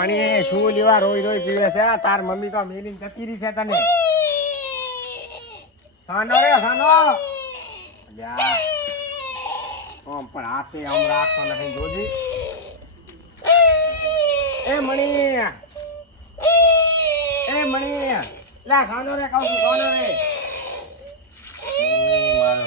મણી શું લેવા રોઈ રોઈ પીવે છે? તાર મમ્મી તો મેલી જતી રહી છે તને. સાનો રે, સાનો. આમ પણ હાથે આમ રાખતો નથી જોજી. એ મણી એ મણી લા સાનો રે, કહું છું, સાનો રે મણી મારો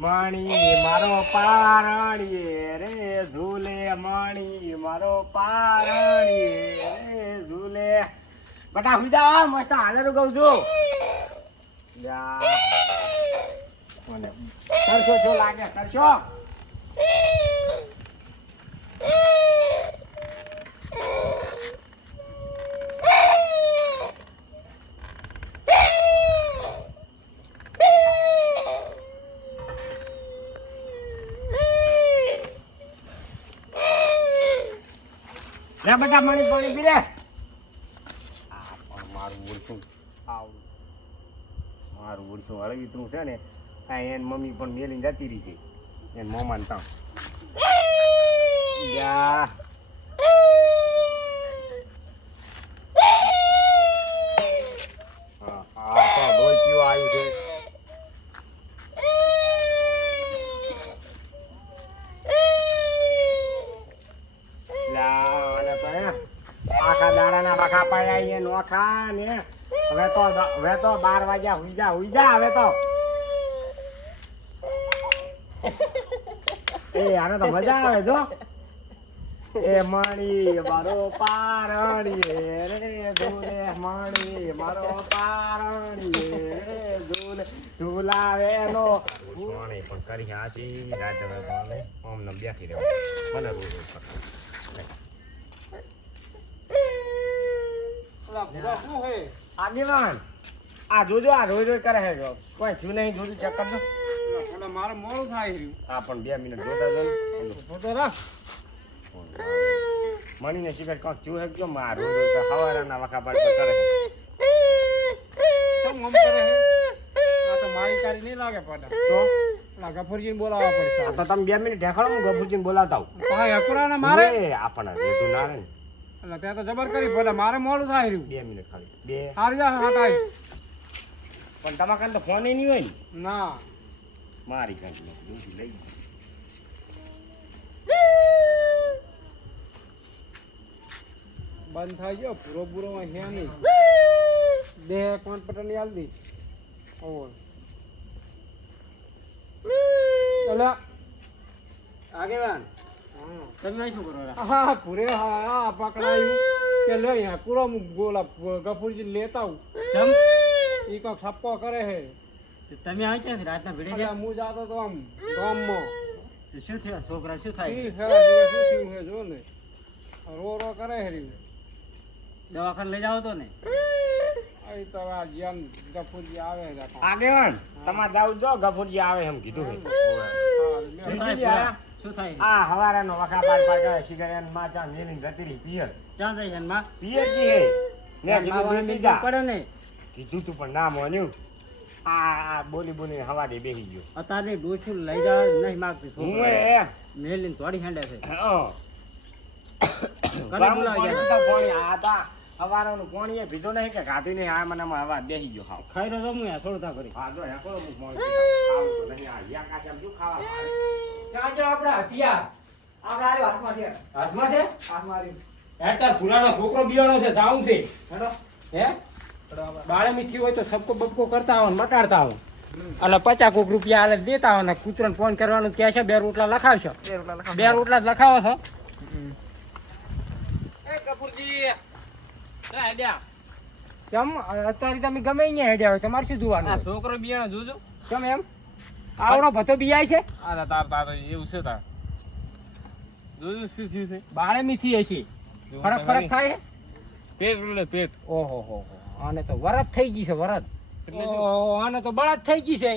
મણી, મારો પારણીએ રે ઝૂલે, મણી, મારો પારણીએ રે ઝૂલે. બટા હું જા મસ્ત હાલર કહું છું. કરશો છો લાગે, કરશો. લે બેટા મણી પડી પી આ પણ મારું ઓળખું આવું મારું ઓળખું હળવીતરું છે ને આ એન મમ્મી પણ મેલીને જતી રહી છે. એન મોમાન તાં યા હા, આ તો લોહી પીવા આવ્યું છે લા, અને તો હે, આખા દાડાના બખા પાડ્યા નોખા ને હવે તો હવે તો બાર વાગ્યા હુઈ જા હુઈ જા હવે તો. એ, આને તો મજા આવે જો. એ મણી, મારો પારણી રે ઝૂલે, મણી, મારો પારણી રે ઝૂલે, ઝૂલાવે નો. પણ કરી હાચી, રાત ઓમ ને બેઠી રહેવા મને રોજ રોજ કરતા. આગેવાન આ જોજો આ રોજ રોજ કરે છે જો. કોઈ થયું નહીં જોજો ચેક કરજો. મારે મોડું થાય રહ્યું. આ પણ બે મિનિટ જોતા જો. ફોટો રાખ. મણીને શિખર કોક થયું હે જો માર રોજ રોજ હવારના વખા પર કરે. કેમ આમ કરે હે? આ તો મારી કારી નહીં લાગે પાટા તો? ગફુરજીને બોલાવવા પડશે. તો તમે બે મિનિટ ઢેખાડો હું ગભુજીને બોલાવતા આવું. પાછા હકુરાને મારે. ઓએ, આપણને રેતું ના ને. એટલે ત્યાં તો જબર કરી પડે મારે મોડું થાય રહ્યું. બે મિનિટ ખાલી. બે. હારી જા હટાઈ પણ તમારા તો ફોન નહીં હોય ને. ના. મારી કાંઈ લઈ બંધ થઈ ગયો. પૂરો પૂરો અહીંયા નહીં. બે પાંચ પટની આલ દી ઓય. ચલો આગેવાન. હા તમે શું કરો રા? હા પૂરે હા પકડાયું કે લે અહીંયા પૂરો ગોલા ગફુરજી લેતા આવું. ચમ ઈ કોક છપ્પો કરે હે તમે આવી ક્યાંથી? રાતના ભીડે એટલે હું જાતો તો આમ ગામમાં. શું થયું? છોકરા શું ફેરા શું થયું હે જો ને. રો રો કરે હે દવાખાને લઈ જાવ તો ને. અહીં તો આ જ્યાં ગફુરજી આવે આગેવાન તમારે જાવ જો ગફુરજી આવે એમ કીધું લે. જીજી આ હવારાનો વખા પાડ પાડ કરે સિગરેટમાં ચા મેલી જતી પિયર. ક્યાં જાય એમાં પિયર જી હે. ને કીધું દૂધ પડે ને. કીધું તું પણ ના મોન્યું. આ બોલી બોલી હવારે બેસી ગયો. અત્યારે ડોસું લઈ જવા નહીં માગતી હું એ? મેલીને થોડી હેંડે છે. કને બોલાવી પાણી આ તા હવારનું પાણી એ પીધો નહીં કે ખાધું નહીં આ મને હવા બેહી ગયો ખાવ ખાઈ રહ્યો હું થોડું તા કરી. હા જો હેકો હું પાણી પીતા. તો નહીં આ યા કાચા શું ખાવા મારે? ક્યાં જો આપણા? હથિયાર. આપણે આર્યો હાથમાં છે. હાથમાં છે? હાથમાં આર્યું હે તાર ફૂલાનો છોકરો બિયાણો છે જાવું છે. હેડો. હે? બાળે મીઠી હોય તો સબકો બબકો કરતા આવો મટાડતા આવો. એટલે પચાસ કોક રૂપિયા આલે દેતા આવો ને કૂતરાને ફોન કરવાનું કહે છે બે રોટલા લખાવશો. બે રોટલા લખા બે રોટલા જ લખાવો છો? એ કપૂરજી. કેમ? અત્યારે તમે ગમે અહીંયા હેડ્યા હોય તમારે શું જોવાનું છોકરો બિયાણો જોજો. કેમ એમ? આવડો ભતો બિયાય છે? આ તાર તાર એવું છે તાર જોજો શું થયું છે? બારે મીઠી હશે. ફરક ફરક થાય? છે પેટ એટલે પેટ. ઓહો હો આને તો વરત થઈ ગઈ છે વરત. ઓહો આને તો બળદ થઈ ગઈ છે.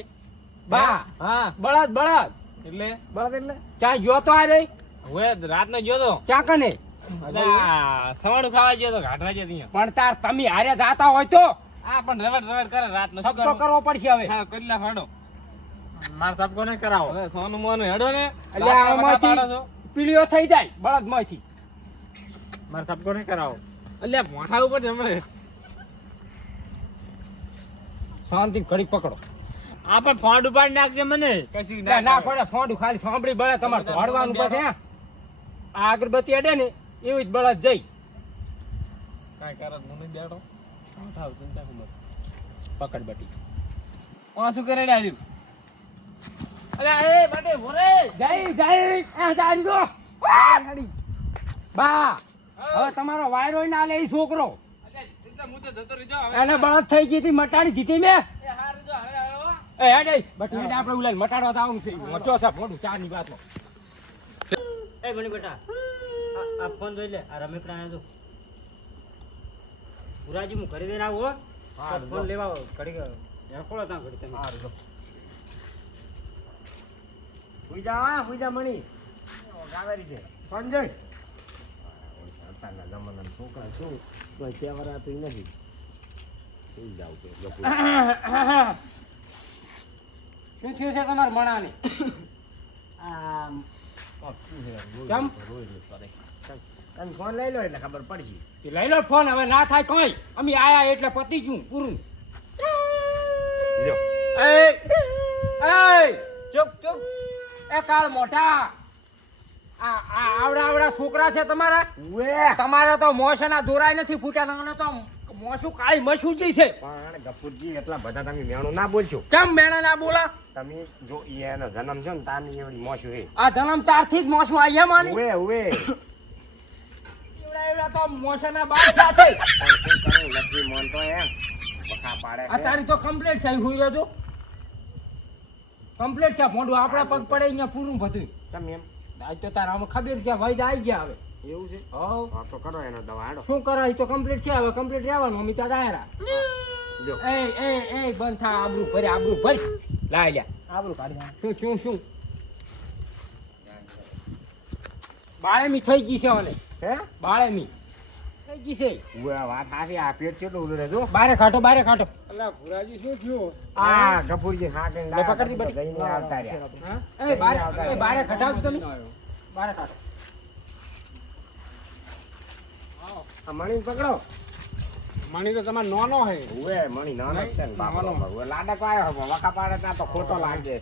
બા હા બળદ બળદ. એટલે? બળદ એટલે? ક્યાં જો તો આ રહી હવે રાતનો જો તો. ક્યાં કને? સવાડું ખાવા ગયો તો ઘાટવા ત્યાં. પણ તાર તમે હારે જાતા હોય તો? આ પણ રવડ રવડ કરે રાતનો. શું સબકો કરવો પડશે હવે. હા કેટલા ફાડો? માર સબકો ને કરાવો? હવે સોનું મોનું હેડો ને. એટલે આમાંથી રાતના વખા પાડો છો. પીળીઓ થઈ જાય બળદમાંથી મારે સબકો નહીં કરાવો? અલ્યા મોઢા ઉપર જમે શાંતિ ઘડી પકડો. આ પણ ફોડ ઉપાડી નાખજે મને. કશું ના ના પડે ફોડ ખાલી સાંભળી બળે તમારે દોડવાનું પછી આ અગરબત્તી અડે ને એવી જ બળદ જઈ. કાંઈ કરત બેઠો. ઉપર ચિંતા કુમર પકડ બટી. પાછું કરે ડાર્યું. એ ભોરે જય જય આ દો બા હવે તમારો વાયરો ના લે ઈ છોકરો. એને બળદ થઈ ગઈ હતી મટાડી જીતી મેં. એ હેડે. બટી આપણે ઉલાઈ મટાડવા તો આવું છે. મચો છે મોઢું ચારની એ મણી બેટા આ- ફોન જોઈ લે આ આયા જો. પુરાજી હું કરી દઈને આવું ફોન લેવા ત્યાં તમે. જા હા, મણી. ગાવેરી છે. સંજય. અત્યારના જમાનાના છોકરા શું કોઈ તહેવાર નથી સુઈ જાવ કે શું થયું છે તમારા મણાને ફોન લઈ લો એટલે ખબર પડશે. લઈ લો ફોન હવે ના થાય કોઈ. અમે આયા એટલે પતી ગયું પૂરું. ચુપ એ એ ચૂપ ચૂપ. એ કાળ મોટા. આ આવડા આવડા છોકરા છે તમારા? તમારે તો મોસના દોરાય નથી ફૂટ્યા તમને તો મોસું કાળી મસૂજી છે. પણ ગપુરજી એટલા બધા તમે મેણું ના બોલજો કેમ મેણા ના બોલા? તમે જો એનો જન્મ છે ને તારની એવડી મોસું હે આ જન્મ તારથી જ મોસું આયા માની ઓએ ઓએ તો મોસના બાપ સાથે પણ શું કરું નથી મોનતો એમ. વખા પાડે આ તારી તો કમ્પ્લીટ થઈ હોય છું કમ્પ્લીટ છે મોઢું આપણા પગ પડે અહીંયા પૂરું બધું. તમે એમ? આજ તો તારા આમાં ખબર છે વૈદ આવી ગયા હવે. એવું છે? હવ. હા તો કરો એનો દવા આડો શું કરાય તો કમ્પ્લીટ છે. હવે કમ્પ્લીટ રહેવાનું. અમે ત્યાં દાયરા એ એ એ બંધ થા. આબરૂ ભરી આબરૂ ભરી. લાય લ્યા. આબરૂ કાઢી શું શું શું? બાળેમી થઈ ગઈ છે મને હે? બાળેમી. થઈ ગઈ છે. ઉએ આ વાત હાચી આ પેટ કેટલું ઉડે જો. બારે ખાટો બારે ખાટો. અલ્યા ભુરાજી શું થયું? આ ગપુરજી હા કે લે પકડતી બટી. જઈને આવતા રહ્યા. એ બારે એ બારે ખટાવ તમે. બારે ખાટો. આ મણી પકડો. મણી તો તમારે નાનો હે. ઉવે મણી નાનો છે ને. ઉએ લાડક આયો હો વાકા પાડે ત્યાં તો ખોટો લાગે.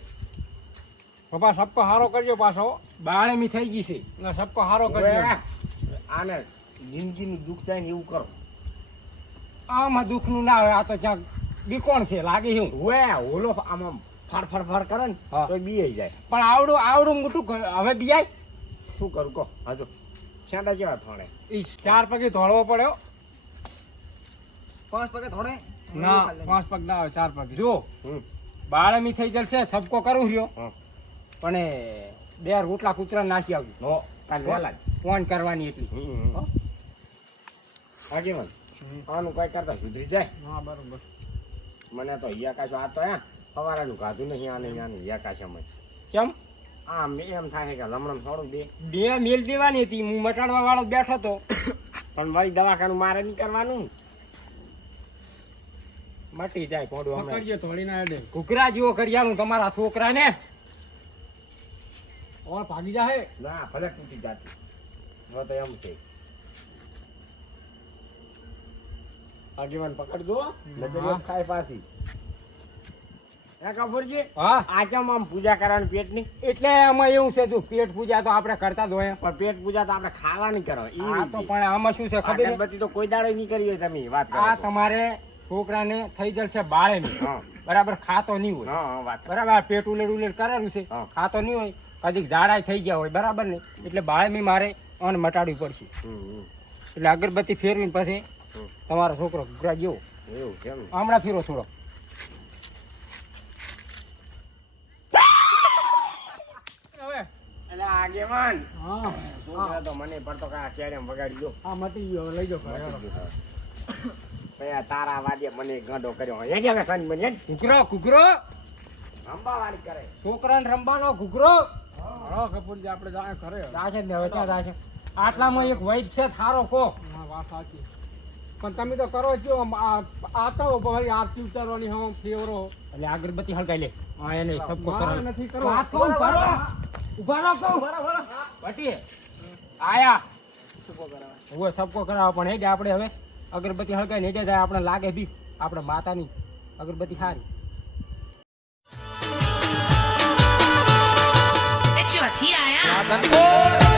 પપ્પા સબકો હારો કરજો પાછો. બાળેમી થઈ ગઈ છે. સબકો હારો કરજો. આને જિંદગીનું દુઃખ થાય ને એવું કરો. આમાં દુઃખનું ના હોય આ તો જ્યાં બીકોણ છે લાગે છે ઉએ ઓલો આમાં ફાર ફાર ફર કરે ને. તો બીએ જાય. પણ આવડું આવડું મોટું હવે બીઆઈ શું કરું કહો. હજુ છેડા જેવા થોડે એ ચાર પગે ધોળવો પડ્યો પાંચ પગે થોડે ના પાંચ પગ ના આવે ચાર પગ. જો હમ. બાળમી થઈ જશે સબકો કરું રહ્યો પણ બે રોટલા કૂતરા નાખી આવ્યું નો કાલ વહેલા જ. ફોન કરવાની એટલી. હમ, હમ. આગેવાન આનું કઈ કરતા સુધરી જાય? હા બરોબર. મને તો હિયા કાશો આ તો હે સવારેનું ગાધું નહીં આને આને હિયા કાચામાં કેમ? આમ એમ થાય કે લમણમ થોડું બે બે મેલ દેવાની હતી હું મટાડવા વાળો બેઠો તો પણ વળી દવાખાનું મારે નહીં કરવાનું. મટી જાય કોડું પકડજો થોડી ના એડે કુકરા જેવો કર્યાનું તમારા છોકરાને. ઓર ભાગી જાહે. ના ભલે તૂટી જાતી. હવે તો એમ છે. આગેવાન પકડજો ખાય પાછી. પૂજા કરવાની પેટની એટલે આમાં એવું છે તું પેટ પૂજા તો આપણે કરતા જ હોય. પણ પેટ પૂજા તો આપણે ખાવાની કરો આ તો પણ આમાં શું છે ખબર છે? તો કોઈ દાડો નહીં કરી તમે વાત આ તમારે છોકરાને થઈ જશે બાળે બરાબર ખાતો નહીં હોય. હા હા વાત. બરાબર પેટ ઉલેડ ઉલેડ કરેલું છે ખાતો નહીં હોય કદીક ઝાડા થઈ ગયા હોય બરાબર ને? એટલે બાળે મારે ઓન મટાડવી પડશે. એટલે અગરબત્તી ફેરવીને પછી. તમારો છોકરો ઘૂઘરા જેવો એવું છે હમણાં ફીરો થોડો એટલે આગેવાન. હા. છોકરા તો મને પડતો કા આ વગાડી ગયો. આ મટી ગયો હવે લઈ જાઓ આ તારા વાગે મને ગાંડો કર્યો. હે કે સાંજ મને? ઘૂઘરો ઘૂઘરો. અંબાવાળી કરે. છોકરાને રમવાનો ઘૂઘરો. હા. કપૂરજી આપણે જાય હવે. જાશે ને હવે ક્યાં જાશે? આટલામાં એક વૈદ છે થારો કો. હા વાત સાચી. પણ તમે તો કરો છો આતો તો ભાઈ આરતી ઉતારવાની હમ ફેવરો. એટલે અગરબત્તી હળગાઈ લે. હા એને સબકો કરો નથી કરો. હાથ કોણ ભરો ઊભા રહો. કહો. ભરો ભરો પટી આયા. સબકો કરાવ. હવે સબકો કરાવ પણ હે કે આપણે હવે. અગરબત્તી હળગાઈ નેટે જાય આપણે લાગે બી. આપણે માતાની અગરબત્તી હારી. ચોથી આયા.